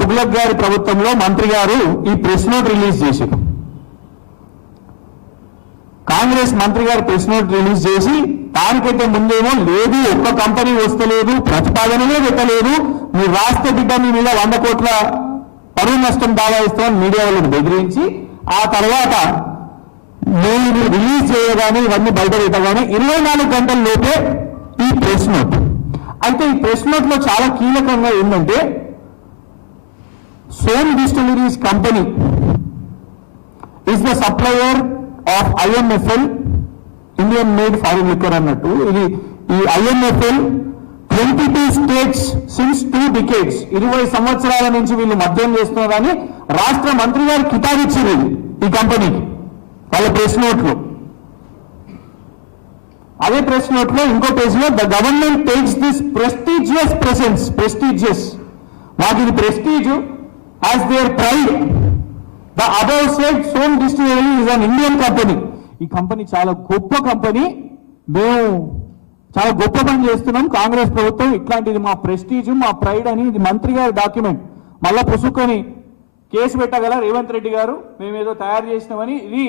తుగ్లక్ గారి ప్రభుత్వంలో మంత్రి గారు ఈ ప్రెస్ నోట్ రిలీజ్ చేశారు. కాంగ్రెస్ మంత్రి గారు ప్రెస్ నోట్ రిలీజ్ చేసి దానికైతే ముందేమో లేదు, ఒక్క కంపెనీ వస్తలేదు, ప్రతిపాదననే పెట్టలేదు, మీరు రాష్ట్ర బిడ్డ మీ మీద 100 కోట్ల పరువు నష్టం దావా ఇస్తామని మీడియా వాళ్ళని బెదిరించి ఆ తర్వాత మీరు రిలీజ్ చేయగానే ఇవన్నీ బయట పెట్టగానే 24 గంటల లోపే ఈ ప్రెస్ నోట్. అయితే ఈ ప్రెస్ నోట్ లో చాలా కీలకంగా ఏంటంటే Som distilleries company is the supplier of IMFL, Indian made foreign liquor అన్నట్టు. ఇది ఈ IMFL 22 స్టేట్స్ సిన్స్ 2 డికేడ్స్ 20 సంవత్సరాల నుంచి వీళ్ళు మద్యం చేస్తున్నారని రాష్ట్ర మంత్రి గారు కితాబిచ్చింది ఈ కంపెనీకి వాళ్ళ ప్రెస్ నోట్లో. అదే ప్రెస్ నోట్ లో ఇంకో పేజ్లో the government takes this prestigious presence, prestigious మాకు ఇది prestige as their pride. The above said Som distillery is an Indian company. ఈ కంపెనీ చాలా గొప్ప కంపెనీ, మేము చాలా గొప్ప పని చేస్తున్నాం, కాంగ్రెస్ ప్రభుత్వం ఇట్లాంటిది మా ప్రెస్టీజ్ మా ప్రైడ్ అని ఇది మంత్రి గారి డాక్యుమెంట్. మళ్ళా పుసుకొని కేసు పెట్టగల రేవంత్ రెడ్డి గారు మేమేదో తయారు చేసినామని. ఇది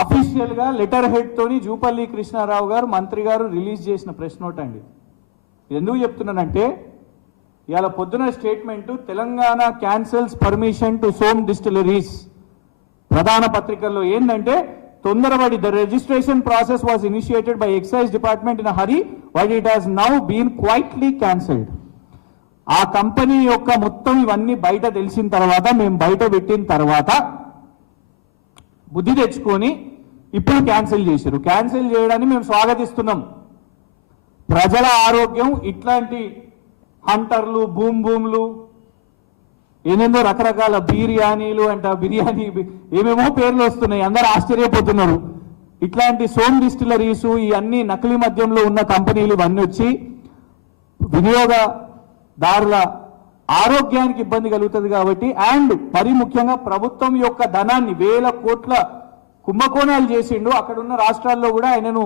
అఫీషియల్ గా లెటర్ హెడ్ తోని జూపల్లి కృష్ణారావు గారు మంత్రి గారు రిలీజ్ చేసిన ప్రెస్ నోట్ అండి. ఎందుకు చెప్తున్నానంటే ఇవాళ పొద్దున statement Telangana cancels permission to Som distilleries ప్రధాన పత్రికల్లో ఏంటంటే తొందరపడి the registration process was initiated by excise department in hurry but it has now been quietly cancelled. ఆ కంపెనీ యొక్క మొత్తం ఇవన్నీ బయట తెలిసిన తర్వాత మేము బయట పెట్టిన తర్వాత బుద్ధి తెచ్చుకొని ఇప్పుడు క్యాన్సిల్ చేశారు. క్యాన్సిల్ చేయడాన్ని మేము స్వాగతిస్తున్నాం. ప్రజల ఆరోగ్యం ఇట్లాంటి హంటర్లు భూములు ఏమేమో రకరకాల బిర్యానీలు అంట, బిర్యానీ ఏమేమో పేర్లు వస్తున్నాయి, అందరూ ఆశ్చర్యపోతున్నారు. ఇట్లాంటి సోమ్ డిస్టిలరీస్ ఈ అన్ని నకిలీ మద్యంలో ఉన్న కంపెనీలు ఇవన్నీ వచ్చి వినియోగదారుల ఆరోగ్యానికి ఇబ్బంది కలుగుతుంది కాబట్టి, అండ్ మరీ ముఖ్యంగా ప్రభుత్వం యొక్క ధనాన్ని 1000 కోట్ల కుంభకోణాలు చేసిండు. అక్కడున్న రాష్ట్రాల్లో కూడా ఆయనను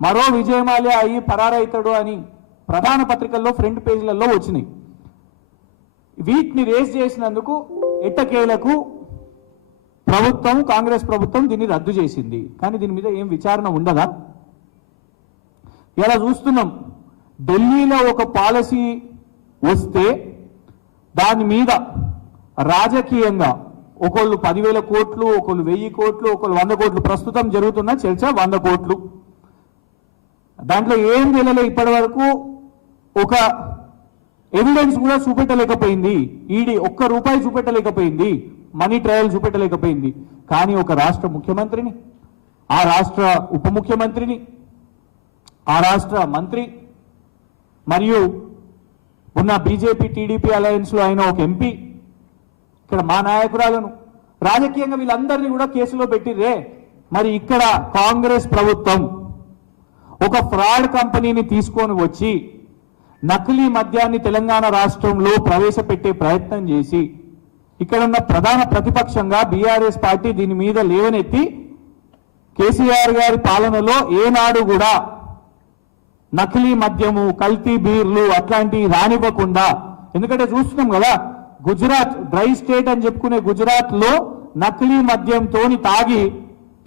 మరో విజయమాల్య అయ్యి పరారైతాడు అని ప్రధాన పత్రికల్లో ఫ్రంట్ పేజీలలో వచ్చినాయి. వీటిని రేస్ చేసినందుకు ఎట్టకేలకు ప్రభుత్వం, కాంగ్రెస్ ప్రభుత్వం దీన్ని రద్దు చేసింది. కానీ దీని మీద ఏం విచారణ ఉండదా? ఇలా చూస్తున్నాం, ఢిల్లీలో ఒక పాలసీ వస్తే దాని మీద రాజకీయంగా ఒకళ్ళు 10,000 కోట్లు, ఒకళ్ళు 1000 కోట్లు, ఒకళ్ళు 100 కోట్లు, ప్రస్తుతం జరుగుతున్న చర్చ 100 కోట్లు. దాంట్లో ఏం తెలియలే ఇప్పటి వరకు, ఒక ఎవిడెన్స్ కూడా చూపెట్టలేకపోయింది. ఈడీ ₹1 చూపెట్టలేకపోయింది, మనీ ట్రయల్ చూపెట్టలేకపోయింది. కానీ ఒక రాష్ట్ర ముఖ్యమంత్రిని, ఆ రాష్ట్ర ఉప ముఖ్యమంత్రిని, ఆ రాష్ట్ర మంత్రి మరియు ఉన్న బీజేపీ టీడీపీ అలయన్స్ లో అయిన ఒక ఎంపీ, ఇక్కడ మా నాయకురాలను రాజకీయంగా వీళ్ళందరినీ కూడా కేసులో పెట్టిర్రే. మరి ఇక్కడ కాంగ్రెస్ ప్రభుత్వం ఒక ఫ్రాడ్ కంపెనీని తీసుకొని వచ్చి నకిలీ మద్యాన్ని తెలంగాణ రాష్ట్రంలో ప్రవేశపెట్టే ప్రయత్నం చేసి, ఇక్కడ ఉన్న ప్రధాన ప్రతిపక్షంగా బీఆర్ఎస్ పార్టీ దీని మీద లేవనెత్తి కేసీఆర్ గారి పాలనలో ఏనాడు కూడా నకిలీ మద్యము, కల్తీ బీర్లు అట్లాంటివి రానివ్వకుండా, ఎందుకంటే చూస్తున్నాం కదా గుజరాత్ డ్రై స్టేట్ అని చెప్పుకునే గుజరాత్ లో నకిలీ మద్యంతో తాగి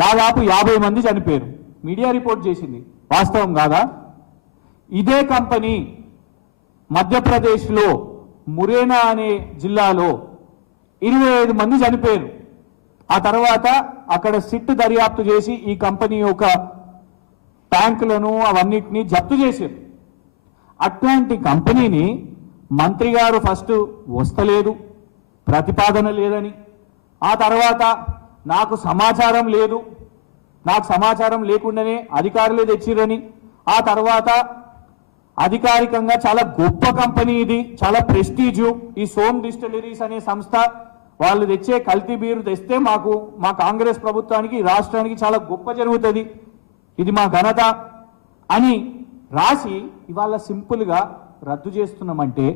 దాదాపు 50 మంది చనిపోయారు. మీడియా రిపోర్ట్ చేసింది, వాస్తవం కాదా? ఇదే కంపెనీ మధ్యప్రదేశ్లో మురేనా అనే జిల్లాలో 25 మంది చనిపోయారు. ఆ తర్వాత అక్కడ సిట్ దర్యాప్తు చేసి ఈ కంపెనీ యొక్క ట్యాంకులను అవన్నిటినీ జప్తు చేశారు. అట్లాంటి కంపెనీని మంత్రి గారు ఫస్ట్ వస్తలేదు, ప్రతిపాదన లేదని, ఆ తర్వాత నాకు సమాచారం లేదు, నాకు సమాచారం లేకుండానే అధికారులే తెచ్చిరని, ఆ తర్వాత అధికారికంగా చాలా గొప్ప కంపెనీ ఇది, చాలా ప్రెస్టీజు ఈ సోమ్ డిస్టిలరీస్ అనే సంస్థ, వాళ్ళు తెచ్చే కల్తీ బీరు తెస్తే మా కాంగ్రెస్ ప్రభుత్వానికి రాష్ట్రానికి చాలా గొప్ప జరుగుతుంది, ఇది మా ఘనత అని రాసి ఇవాళ సింపుల్గా రద్దు చేస్తున్నామంటే